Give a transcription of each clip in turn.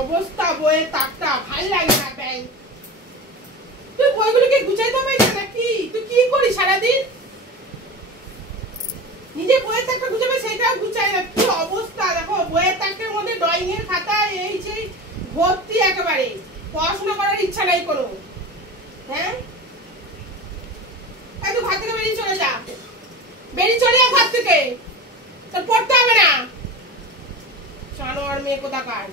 অবস্থা বইয়ের তাকটা ভাল লাগে না ব্যাং। তুই বইগুলোকে গুছাইতে পারিস নাকি? তুই কি করিস সারাদিন? নিজে বইয়ের তাকটা গুছাবে সেটাও গুছাই না। কি অবস্থা দেখো, বইয়ের তাকের মধ্যে ড্রয়িং এর খাতা এই সেই ভর্তি, একেবারে পড়াশোনা করার ইচ্ছা নাই কোনো। হ্যাঁ, তুই ঘর থেকে বেরিয়ে চলে যা, বেরিয়ে চলে যা ঘর থেকে, তোর পড়তে হবে না। জানোয়ার মেয়ে কোথাকার,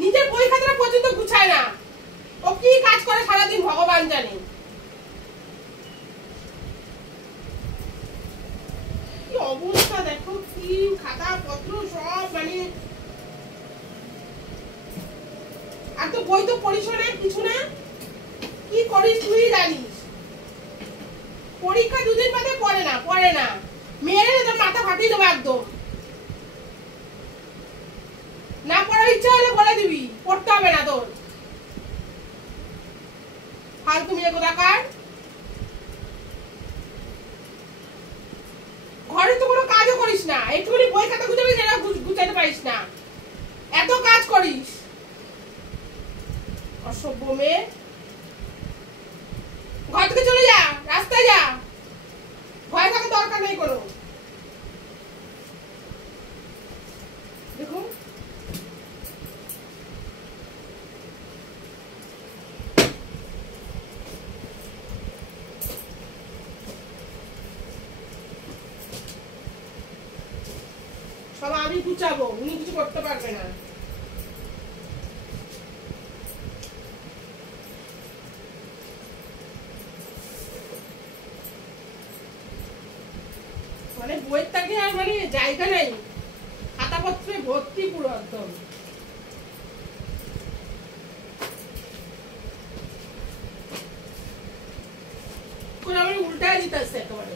নিজের বই খাতাটা পর্যন্ত গুছায় না। ও কি কাজ করে সারাদিন ভগবান জানে। কি অবস্থা দেখো, কি খাতা পত্র সব, মানে আর তো বই তো পড়িস না কিছু না। কি করিস তুই জানিস। পরীক্ষা দুদিন বাদে পড়ে না মেয়েরে তোর মাথা ফাটিয়ে দেবো একদম। না পড়ার ইচ্ছা হলে বলে দিবি, পড়তে হবে না তোর। ফালতু মেয়ে কোথাকার। ঘরে তো কোনো কাজও করিস না, একটুখানি বই খাতা গুছাবি সেটা গুছাতে পারিস না, এত কাজ করিস। অসভ্য মেয়ে, ঘর থেকে চলে যা, রাস্তায় যা, ভয় থাকার দরকার নেই কোনো। দেখুন সব আমি গুছাবো, উনি কিছু করতে পারবে না। মানে বইয়ের তাকে আর মানে জায়গা নেই, খাতাপত্রে ভর্তি পুরো একদম। উল্টায় দিতে আসছে একেবারে।